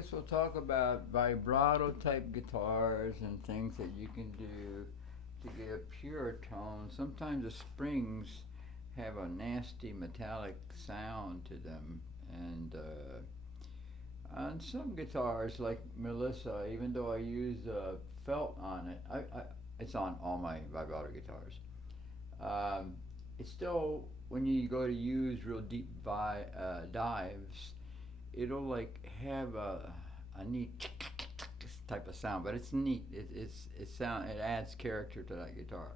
guess we'll talk about vibrato type guitars and things that you can do to get a pure tone. Sometimes the springs have a nasty metallic sound to them, and on some guitars, like Melissa, even though I use felt on it, it's on all my vibrato guitars. Um, it's still when you go to use real deep dives, it'll like have a neat type of sound, but it's neat. It adds character to that guitar.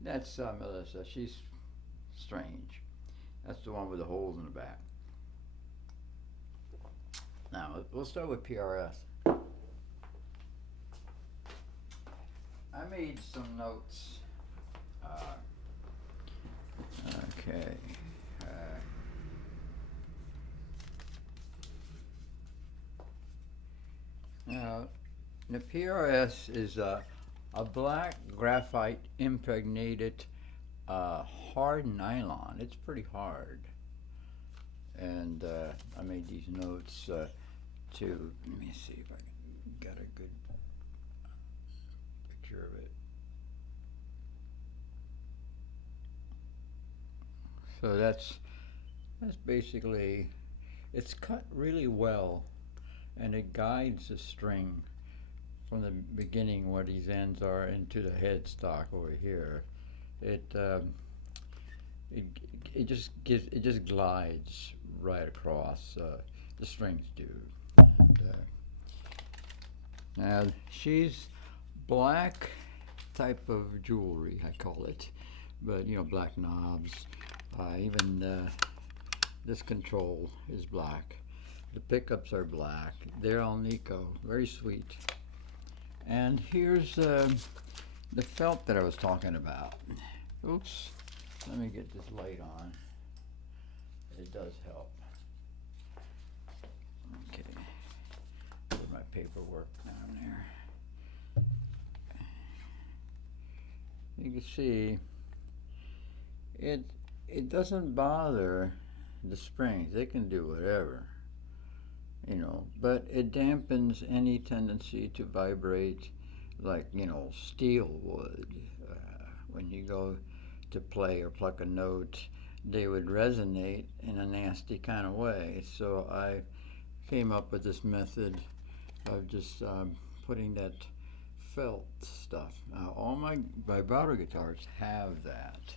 That's Melissa. She's strange. That's the one with the holes in the back. Now we'll start with PRS. I made some notes. Uh, okay. Uh, Now, the PRS is a black graphite impregnated hard nylon. It's pretty hard. And I made these notes to, let me see if I can get a good picture of it. So that's basically, it's cut really well and it guides the string from the beginning where these ends are into the headstock over here. It it it just glides right across. The strings do. And, now she's black type of jewelry, I call it, but you know, black knobs. Even this control is black. The pickups are black. They're all Nico, very sweet. And here's the felt that I was talking about. Oops, let me get this light on. It does help. Okay, put my paperwork down there. You can see it doesn't bother the springs. They can do whatever, you know, but it dampens any tendency to vibrate like, you know, steel would. When you go to play or pluck a note, they would resonate in a nasty kind of way. So I came up with this method of just putting that felt stuff. Now, all my vibrato guitars have that.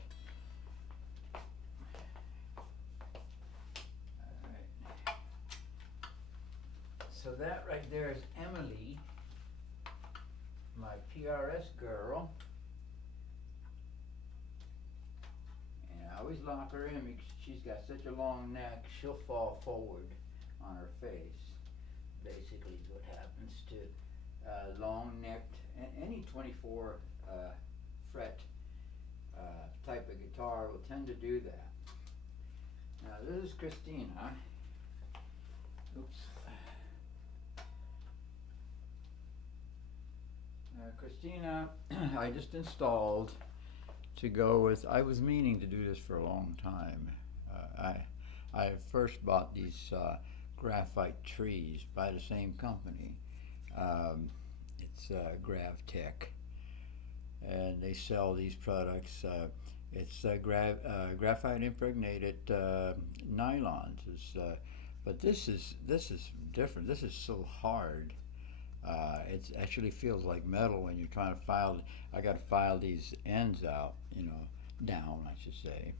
So that right there is Emily, my PRS girl. And I always lock her in because she's got such a long neck, she'll fall forward on her face. Basically is what happens to long-necked, any 24 fret type of guitar will tend to do that. Now this is Christina. Oops. Christina, I just installed to go with. I was meaning to do this for a long time. I first bought these graphite trees by the same company. It's GravTech, and they sell these products. It's graphite impregnated nylons. But this is different. This is so hard. It actually feels like metal when you're trying to file. I got to file these ends out, you know, down, I should say,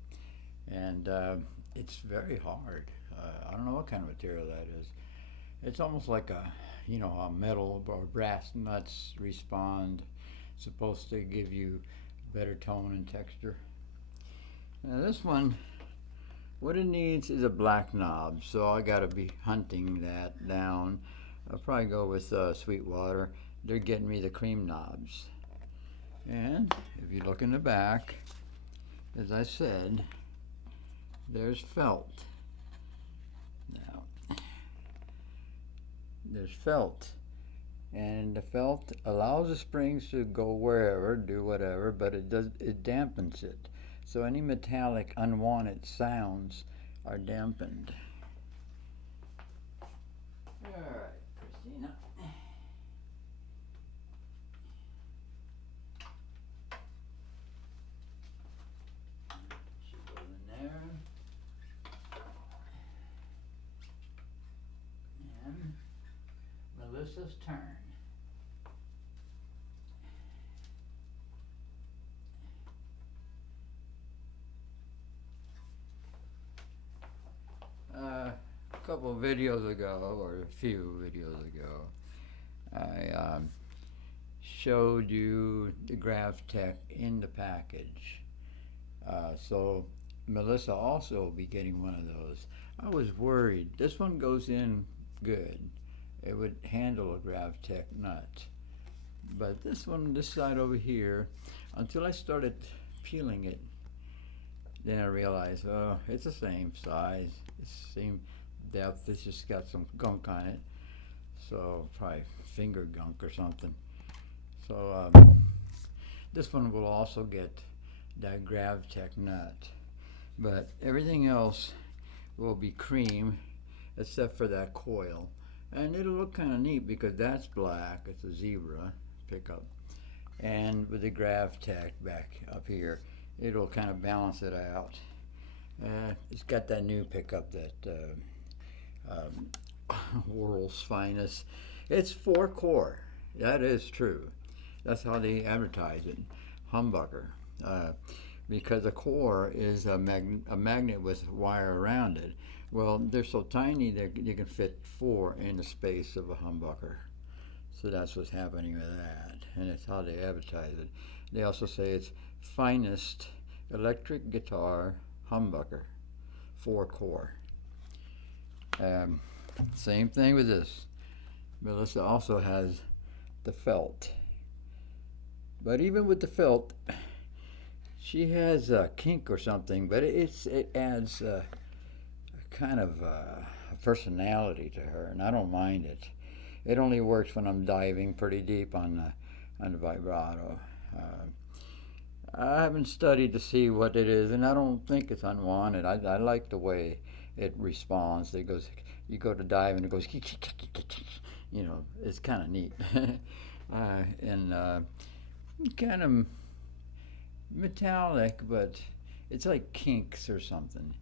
and it's very hard. I don't know what kind of material that is. It's almost like a, you know, a metal or brass nuts respond. It's supposed to give you better tone and texture. Now this one, what it needs is a black knob, so I got to be hunting that down. I'll probably go with Sweetwater. They're getting me the cream knobs. And if you look in the back, as I said, there's felt. Now, there's felt. And the felt allows the springs to go wherever, do whatever, but it dampens it. So any metallic unwanted sounds are dampened. Alright. Melissa's turn. A couple of videos ago, or a few videos ago, I showed you the GravTech in the package. So Melissa also will be getting one of those. I was worried. This one goes in good. It would handle a GravTech nut. But this one, this side over here, until I started peeling it, then I realized, oh, it's the same size, it's the same depth, it's just got some gunk on it. So probably finger gunk or something. So this one will also get that GravTech nut. But everything else will be cream except for that coil. And it'll look kind of neat because that's black, it's a zebra pickup. And with the GravTech back up here, it'll kind of balance it out. It's got that new pickup that world's finest. It's 4-core. That is true. That's how they advertise it, humbucker. Because a core is a magnet with wire around it. Well, they're so tiny that you can fit 4 in the space of a humbucker. So that's what's happening with that, and it's how they advertise it. They also say it's finest electric guitar humbucker, 4-core. Same thing with this. Melissa also has the felt. But even with the felt, she has a kink or something, but it adds a kind of a personality to her, and I don't mind it. It only works when I'm diving pretty deep on the vibrato. I haven't studied to see what it is, and I don't think it's unwanted. I like the way it responds. It goes, you go to dive and it goes, you know, it's kind of neat. And kind of metallic, but it's like kinks or something.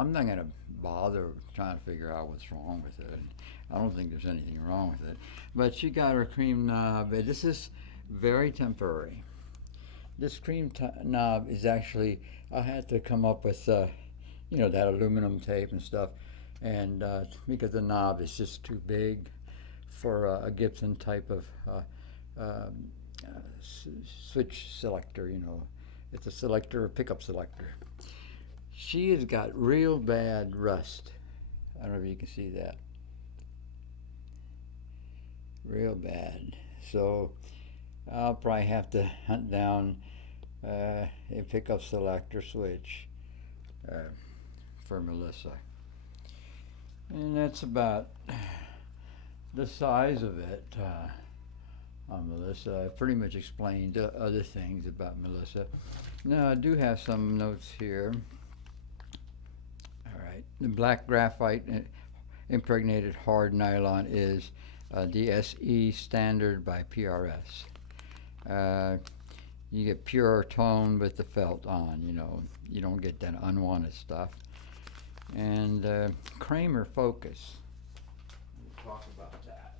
I'm not going to bother trying to figure out what's wrong with it. I don't think there's anything wrong with it. But she got her cream knob. This is very temporary. This cream knob is actually, I had to come up with, you know, that aluminum tape and stuff. And because the knob is just too big for a Gibson type of switch selector, you know. It's a selector, a pickup selector. She has got real bad rust. I don't know if you can see that. Real bad. So I'll probably have to hunt down a pickup selector switch for Melissa. And that's about the size of it on Melissa. I pretty much explained other things about Melissa. Now I do have some notes here. All right, the black graphite impregnated hard nylon is DSE standard by PRS. You get pure tone with the felt on, you know, you don't get that unwanted stuff. And Kramer focus. We'll talk about that.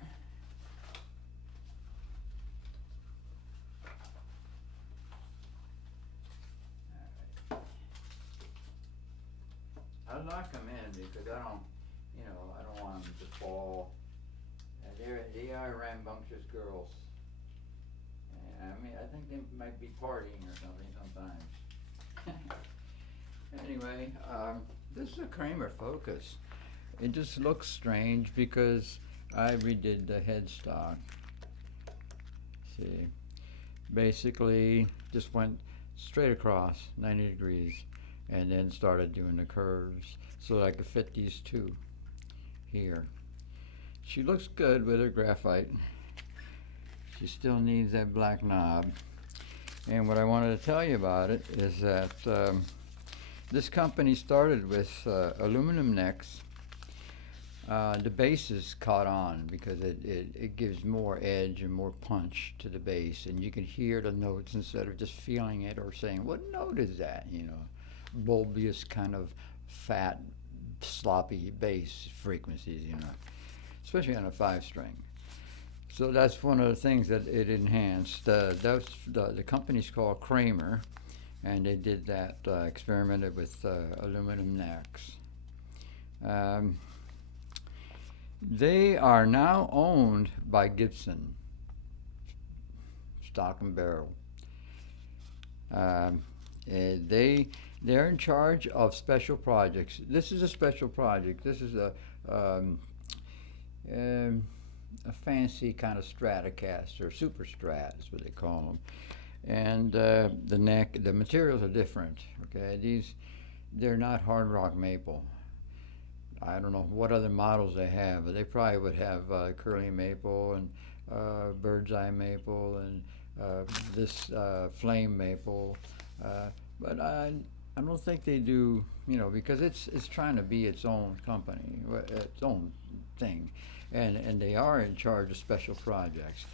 All right. I lock them in because I don't, you know, I don't want them to fall. They are rambunctious girls. And I mean, I think they might be partying or something sometimes. Anyway, this is a Kramer Focus. It just looks strange because I redid the headstock. See, basically just went straight across 90 degrees and then started doing the curves so that I could fit these two here. She looks good with her graphite. She still needs that black knob. And what I wanted to tell you about it is that this company started with aluminum necks. The bass caught on because it gives more edge and more punch to the bass, and you can hear the notes instead of just feeling it or saying, what note is that? You know, bulbous kind of fat sloppy bass frequencies, you know, especially on a 5 string. So that's one of the things that it enhanced. That's the company's called Kramer, and they did that, experimented with aluminum necks. Um, they are now owned by Gibson, stock and barrel. Um, they're in charge of special projects. This is a special project. This is um, um, a fancy kind of Stratocaster, Super Strat is what they call them. And the materials are different. Okay, they're not hard rock maple. I don't know what other models they have, but they probably would have curly maple and bird's eye maple and this flame maple. But I don't think they do, you know, because it's trying to be its own company, its own thing, and they are in charge of special projects.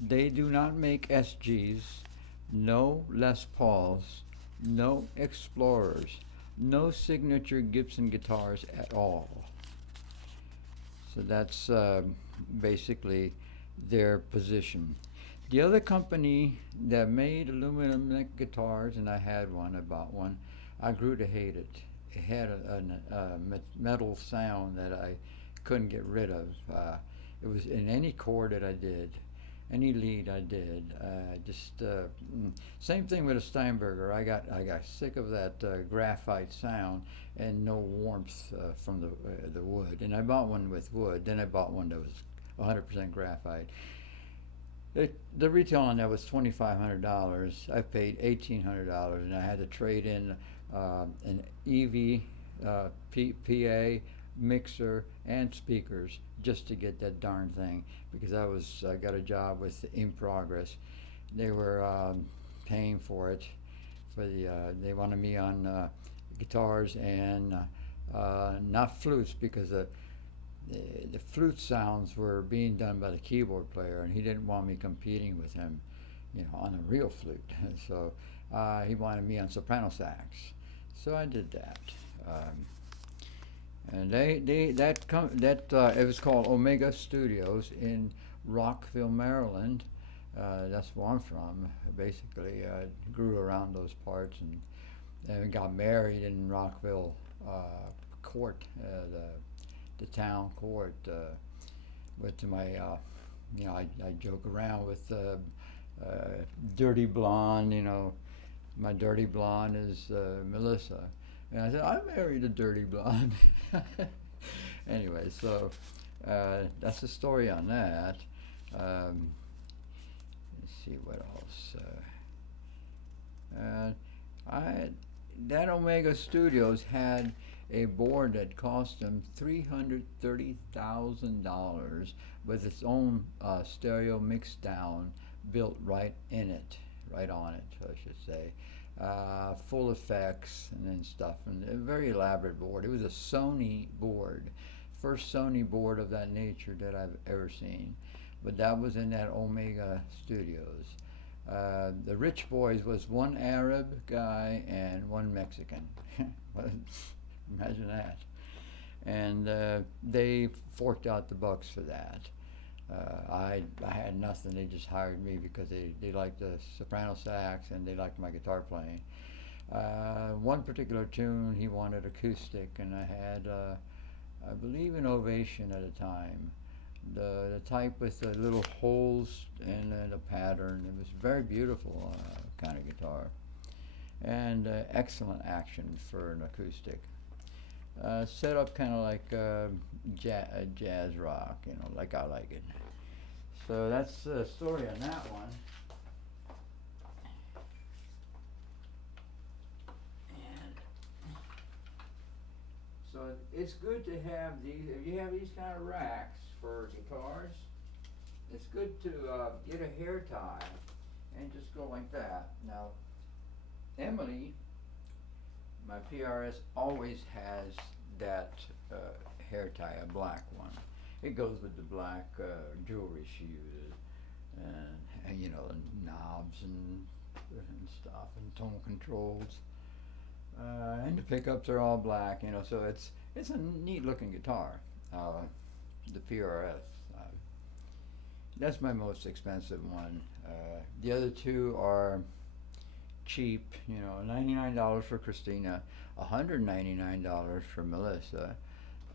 They do not make SGs, no Les Pauls, no Explorers, no signature Gibson guitars at all. So that's basically their position. The other company that made aluminum neck guitars, and I had one, I bought one, I grew to hate it. It had a metal sound that I couldn't get rid of. It was in any chord that I did, any lead I did. Same thing with a Steinberger. I got sick of that graphite sound and no warmth from the wood. And I bought one with wood. Then I bought one that was 100% graphite. The retail on that was $2,500. I paid $1,800, and I had to trade in an EV PA mixer and speakers just to get that darn thing, because I got a job with In Progress. They were paying for it. They wanted me on guitars and not flutes, because the flute sounds were being done by the keyboard player, and he didn't want me competing with him, you know, on a real flute. So he wanted me on soprano sax. So I did that. And it was called Omega Studios in Rockville, Maryland. That's where I'm from. Basically, I grew around those parts and got married in Rockville court, the town court. With my, you know, I joke around with dirty blonde. You know, my dirty blonde is Melissa. And I said, I married a dirty blonde. Anyway, so that's the story on that. Let's see what else. That Omega Studios had a board that cost them $330,000 with its own stereo mix down built right in it, right on it, I should say. Full effects and then stuff, and a very elaborate board. It was a Sony board, first Sony board of that nature that I've ever seen. But that was in that Omega Studios. The Rich Boys was one Arab guy and one Mexican. Imagine that. And they forked out the bucks for that. I had nothing. They just hired me because they liked the soprano sax and they liked my guitar playing. One particular tune he wanted acoustic, and I had, I believe, an Ovation at a time. The type with the little holes and the pattern. It was very beautiful kind of guitar, and excellent action for an acoustic. Set up kind of like jazz rock, you know, like I like it. So that's the story on that one. And so it's good to have these. If you have these kind of racks for guitars, it's good to get a hair tie and just go like that. Now, Emily, my PRS, always has that hair tie, a black one. It goes with the black jewelry she uses, and you know, and knobs and stuff, and tone controls. And the pickups are all black, you know, so It's a neat looking guitar, the PRS. That's my most expensive one. The other two are cheap, $99 for Christina, $199 for Melissa,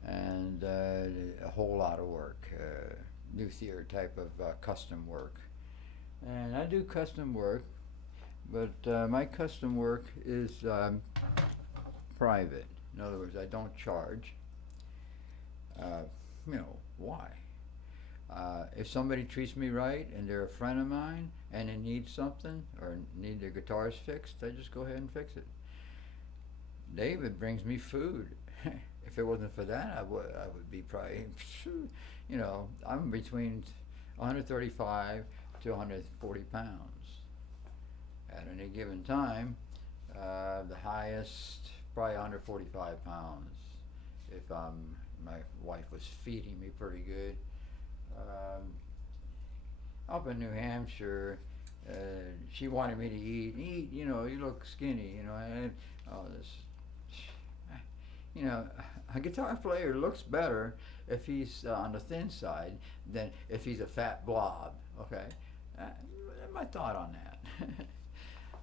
and a whole lot of work, luthier type of custom work. And I do custom work, but my custom work is private. In other words, I don't charge. Why? If somebody treats me right and they're a friend of mine and they need something or need their guitars fixed, I just go ahead and fix it. David brings me food. If it wasn't for that, I would be probably, I'm between 135 to 140 pounds at any given time. The highest, probably 145 pounds if my wife was feeding me pretty good. Up in New Hampshire, she wanted me to eat, you look skinny, and a guitar player looks better if he's on the thin side than if he's a fat blob, okay? My thought on that.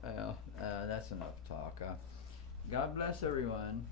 Well, that's enough talk. God bless everyone.